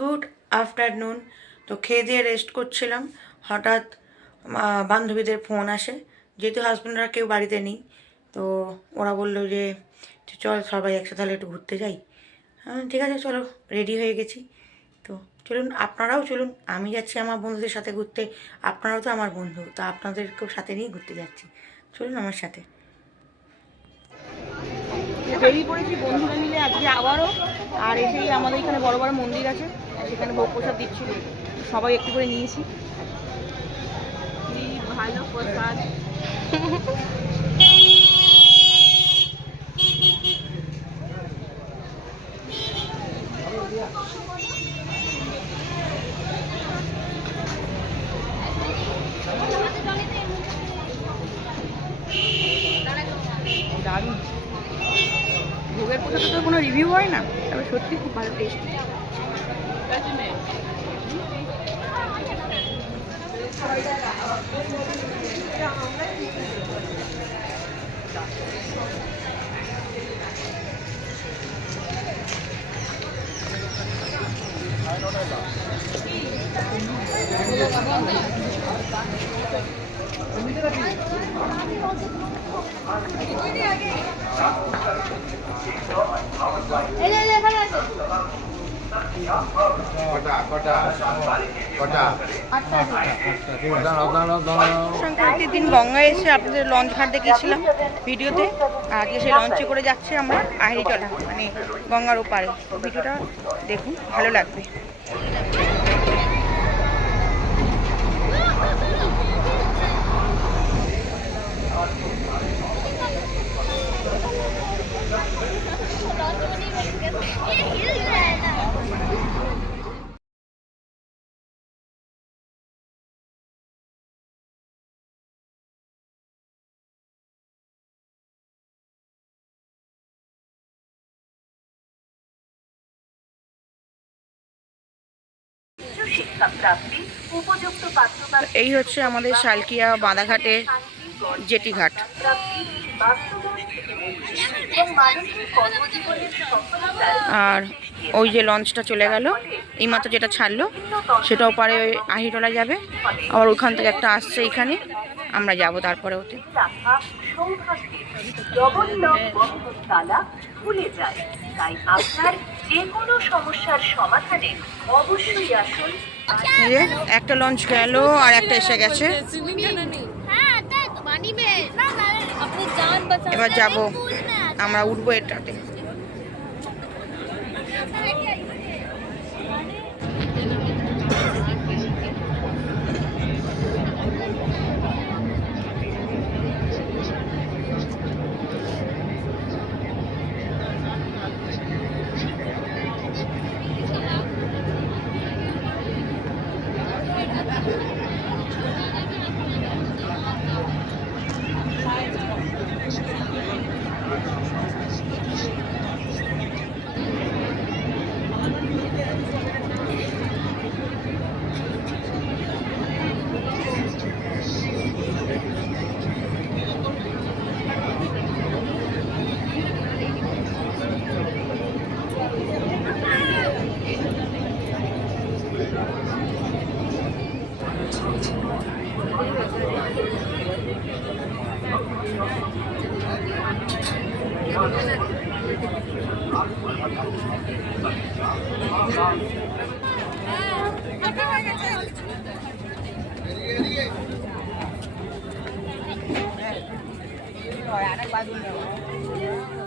Good afternoon. তো খেয়ে দিয়ে রেস্ট করছিলাম, হঠাৎ বান্ধবীদের ফোন আসে। যেহেতু হাজব্যান্ডরা কেউ বাড়িতে নেই, তো ওরা বললো যে চল সবাই একসাথে তাহলে একটু ঘুরতে যাই। হ্যাঁ ঠিক আছে, চলো, রেডি হয়ে গেছি। তো চলুন, আপনারাও চলুন। আমি যাচ্ছি আমার বন্ধুদের সাথে ঘুরতে, আপনারাও তো আমার বন্ধু, তো আপনাদেরকেও সাথে নিয়ে ঘুরতে যাচ্ছি। চলুন আমার সাথে। বেরিয়ে পড়েছি বন্ধুরা মিলে আজকে আবারও। আর এসেই আমাদের এখানে বড় বড় মন্দির আছে, সেখানে ভোগ প্রসাদ দিচ্ছিল, সবাই একটু করে নিয়েছি। ভালো প্রসাদ। দারুণ। ভোগের প্রসাদে তো কোনো রিভিউ হয় না, তবে সত্যি খুব ভালো টেস্ট। সংক্রান্তির দিন গঙ্গায় এসে আপনাদের লঞ্চ ঘাট দেখিয়েছিলাম ভিডিওতে। আজকে সেই লঞ্চে করে যাচ্ছে আমরা আহিরিটলা, মানে গঙ্গার ওপারে। ভিডিওটা দেখুন, ভালো লাগবে। এই হচ্ছে আমাদের শালকিয়া বাঁধাঘাটের জেটি ঘাট। আর ওই যে লঞ্চটা চলে গেল, এইমাত্র যেটা ছাড়লো সেটাও পারে ওই আহিরিটলা যাবে। আবার ওইখান থেকে একটা আসছে, এইখানে আমরা যাব তারপরে ওতে। একটা লঞ্চ গেল আর একটা এসে গেছে, এবার যাব আমরা, উঠবো এটাতে।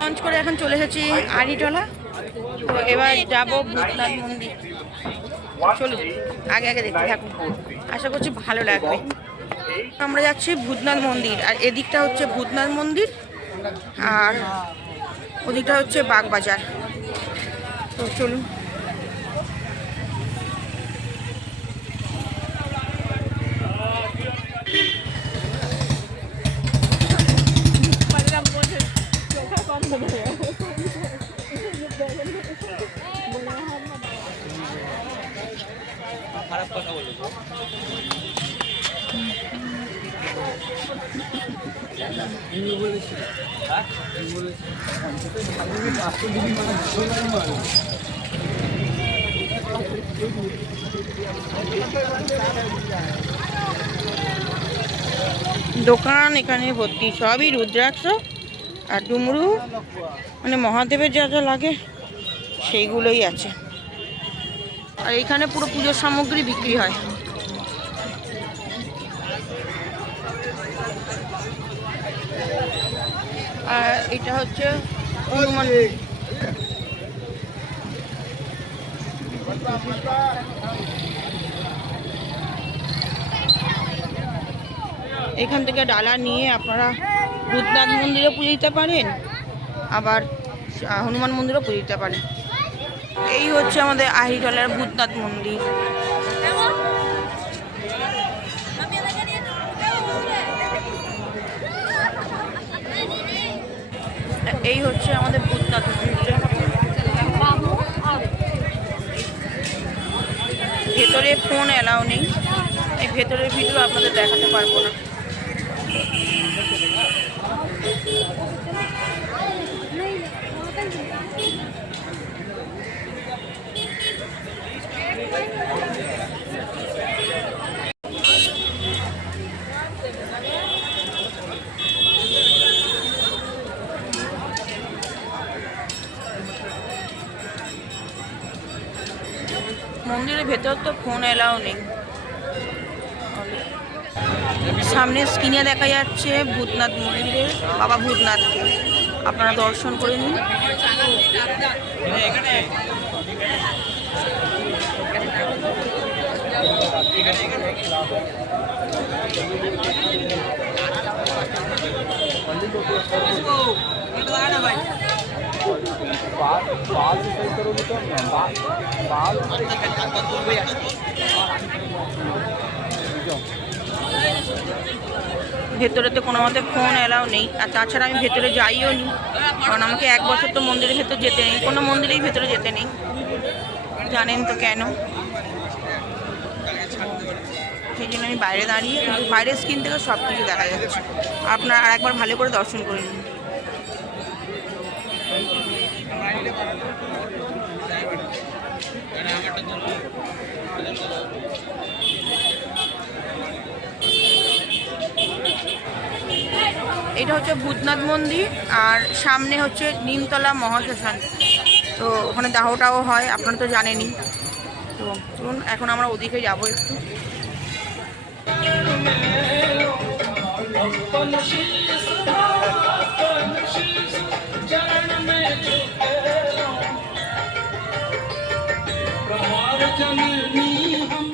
লঞ্চ করে এখন চলে এসেছি আহিরিটলা। তো এবার যাব ভূতনাথ মন্দির। চলুন আগে আগে দেখতে থাকুন, আশা করছি ভালো লাগবে। আমরা যাচ্ছি ভূতনাথ মন্দির, আর এদিকটা হচ্ছে ভূতনাথ মন্দির, আর ওদিকটা হচ্ছে বাগবাজার। তো চলুন। খারাপ কথা বলবো। দোকান এখানে ভর্তি, সবই রুদ্রাক্ষ আর ডুমরু, মানে মহাদেবের যা যা লাগে সেইগুলোই আছে। আর এখানে পুরো পুজোর সামগ্রী বিক্রি হয়। আর এটা হচ্ছে হনুমান। এখান থেকে ডালা নিয়ে আপনারা ভূতনাথ মন্দিরে পুজো দিতে পারেন, আবার হনুমান মন্দিরও পুজো দিতে পারেন। এই হচ্ছে আমাদের আহিরটলার ভূতনাথ মন্দির। এই হচ্ছে আমাদের ভূতনাথ মন্দির। ভেতরে ফোন অ্যালাউ নেই, এই ভেতরের ভিডিও আপনাদের দেখাতে পারবো না। মন্দিরের ভেতর তো ফোন এলাও নেই। সামনে স্ক্রিনে দেখা যাচ্ছে ভূতনাথ মন্দিরের বাবা ভূতনাথকে, আপনারা দর্শন করে নিন। ভেতরে তো কোনো মতে ফোন এলাও নেই, আর তাছাড়া আমি ভেতরে যাইও নি, কারণ আমাকে 1 বছর তো মন্দিরের ভেতর যেতে নেই, কোনো মন্দিরেই ভেতরে যেতে নেই, জানেন তো কেন। সেই জন্য আমি বাইরে দাঁড়িয়ে, বাইরের স্ক্রিন থেকে সব কিছু দেখা যাচ্ছে। আপনারা আর একবার ভালো করে দর্শন করে নিন। এটা হচ্ছে ভূতনাথ মন্দির, আর সামনে হচ্ছে নিমতলা মহাশ্মশান। তো ওখানে দাহটাও হয়, আপনারা তো জানেনই। তো চলুন এখন আমরা ওদিকে যাবো একটু।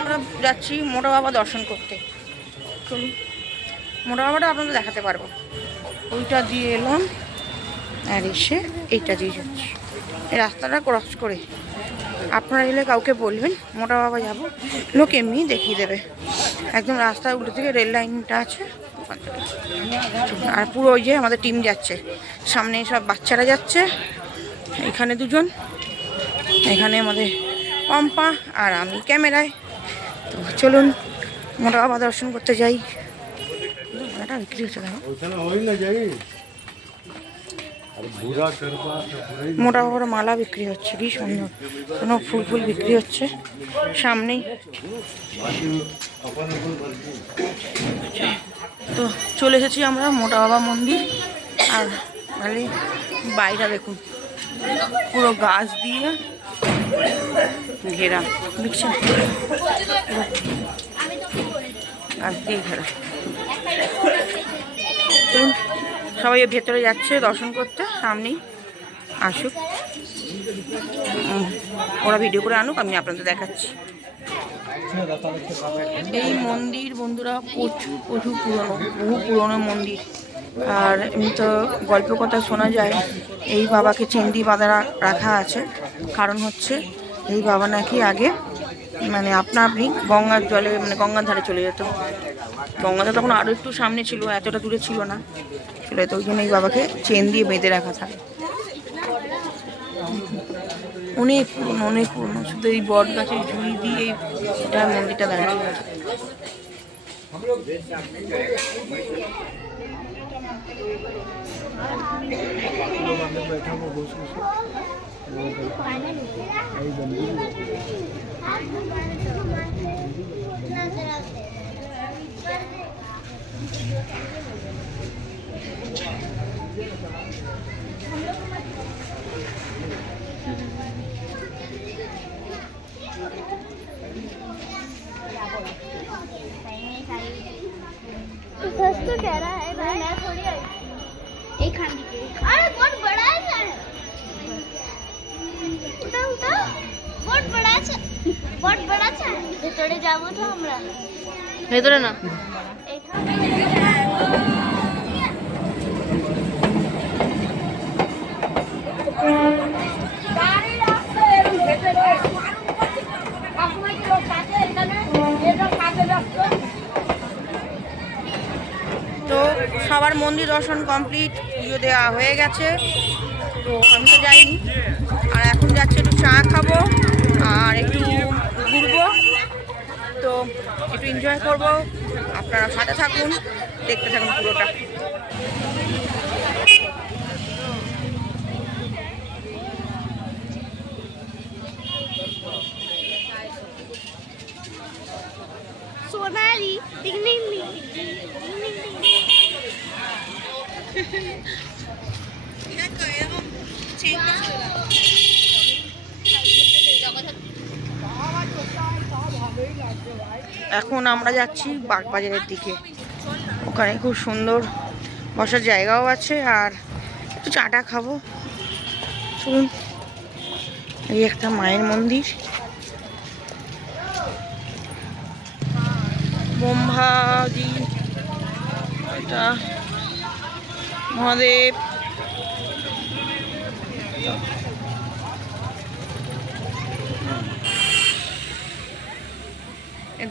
আমরা যাচ্ছি মোটা বাবা দর্শন করতে। চলুন, মোটা বাবাটা আপনাদের দেখাতে পারবো। ওইটা দিয়ে এলাম আর এসে এইটা দিয়ে যাচ্ছি। এই রাস্তাটা ক্রস করে আপনারা এলে কাউকে বলবেন মোটা বাবা যাবো, লোক এমনি দেখিয়ে দেবে। একদম রাস্তার উল্টো থেকে রেল লাইনটা আছে, আর পুরো ওই যে আমাদের টিম যাচ্ছে, সামনে সব বাচ্চারা যাচ্ছে, এখানে 2 জন, এখানে আমাদের পম্পা আর আমি ক্যামেরায়। তো চলুন মোটা বাবা দর্শন করতে যাই। বিক্রি হচ্ছে দেখো, মোটা বড় মালা বিক্রি হচ্ছে, কি সুন্দর, কোনো ফুল ফুল বিক্রি হচ্ছে সামনেই। তো চলে এসেছি আমরা মোটা বাবা মন্দির। আর মানে বাইরে দেখুন পুরো গাছ দিয়ে ঘেরা, বুঝছেন, গাছ দিয়ে ঘেরা। চলুন সবাই ভেতরে যাচ্ছে দর্শন করতে, সামনেই আসুক, ওরা ভিডিও করে আনুক, আমি আপনাদের দেখাচ্ছি। এই মন্দির বন্ধুরা প্রচুর পুরনো, বহু পুরনো মন্দির। আর এমনি তো গল্প কথা শোনা যায় এই বাবাকে চেন্দি বাঁধা রাখা আছে, কারণ হচ্ছে এই বাবা নাকি আগে মানে আপনি গঙ্গার জলে, মানে গঙ্গার ধারে চলে যেত। গঙ্গাটা তখন আরও একটু সামনে ছিল, এতটা দূরে ছিল না, চলে যেত। ওই জন্য এই বাবাকে চেন দিয়ে বেঁধে রাখা থাকে। অনেক পুরনো, অনেক পুরনো, শুধু এই বট গাছের ঝুড়ি দিয়ে এটা মন্দিরটা দাঁড়িয়ে আছে। बैठा हुआ घुस घुस सच तो कह रहा है भाई, मैं थोड़ी आई एक खाने के। अरे बहुत बड़ा है सर, उठा उठा, बहुत बड़ा है, बहुत बड़ा है। ভেতরে যাব তো আমরা, ভেতরে না। তো সবার মন্দির দর্শন কমপ্লিট, পুজো দেওয়া হয়ে গেছে। তো আমি তো যাইনি, আর এখন যাচ্ছি একটু চা খাবো আর একটু ঘুরবো। তো একটু এনজয় করব, আপনারা সাথে থাকুন, দেখতে থাকুন পুরোটা। Sonali ding ding ding ding ding ding. এখন আমরা যাচ্ছি বাগবাজারের দিকে, ওখানে খুব সুন্দর বসার জায়গাও আছে, আর একটু চাটা খাবো। চলুন, এই একটা মায়ের মন্দির, ব্রহ্মাজি, এটা মহাদেব।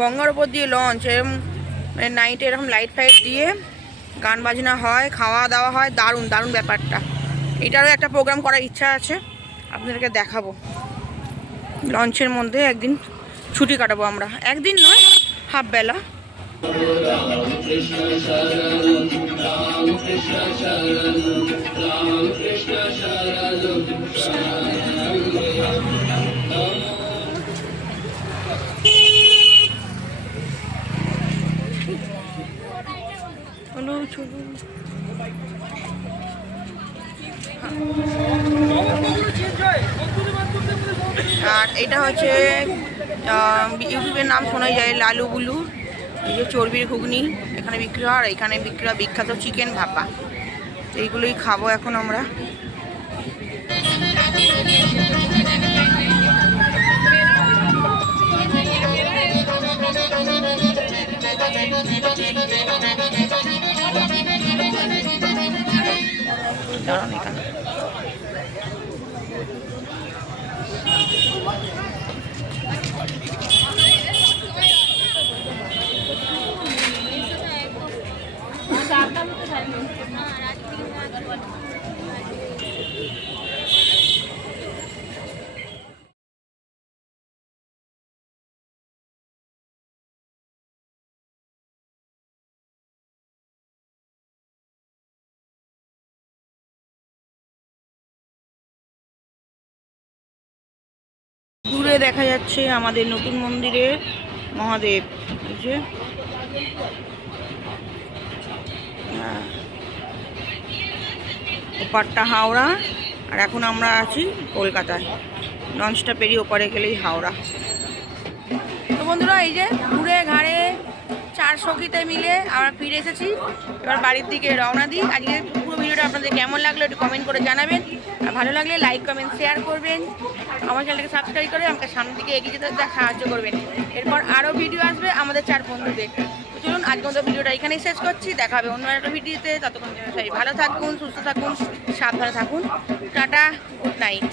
গঙ্গার উপর দিয়ে লঞ্চ, এরকম নাইটে এরকম লাইট ফাইট দিয়ে গান বাজনা হয়, খাওয়া দাওয়া হয়, দারুণ দারুণ ব্যাপারটা। এটারও একটা প্রোগ্রাম করার ইচ্ছা আছে, আপনাদেরকে দেখাবো। লঞ্চের মধ্যে একদিন ছুটি কাটাবো আমরা, একদিন নয়, হাফ বেলা। আর এটা হচ্ছে ইউটিউবের নাম শোনাই যায় লালু বুলু, এই যে চর্বির ঘুগনি এখানে বিক্রি হয়, আর এখানে বিক্রি হয় বিখ্যাত চিকেন ভাপা। তো এইগুলোই খাবো এখন আমরা। দাঁড়ান এখানে। দূরে দেখা যাচ্ছে আমাদের নতুন মন্দিরের মহাদেব, এই যে ওপারটা হাওড়া, আর এখন আমরা আছি কলকাতায়। লঞ্চটা পেরিয়ে ওপারে গেলেই হাওড়া। তো বন্ধুরা, এই যে ঘুরে ঘাড়ে 4 সখীতে মিলে আমরা ফিরে এসেছি, এবার বাড়ির দিকে রওনা দিই। আজকে পুরো ভিডিওটা আপনাদের কেমন লাগলো একটু কমেন্ট করে জানাবেন, আর ভালো লাগলে লাইক কমেন্ট শেয়ার করবেন, আমার চ্যানেলটাকে সাবস্ক্রাইব করে আমাকে সামনের দিকে এগিয়ে যেতে সাহায্য করবেন। এরপর আরও ভিডিও আসবে আমাদের 4 বন্ধুদের। তো চলুন, আজকে মতো ভিডিওটা এখানেই শেষ করছি, দেখা হবে অন্য একটা ভিডিওতে। ততক্ষণ সবাই ভালো থাকুন, সুস্থ থাকুন, সাবধানে থাকুন। Tata, good night.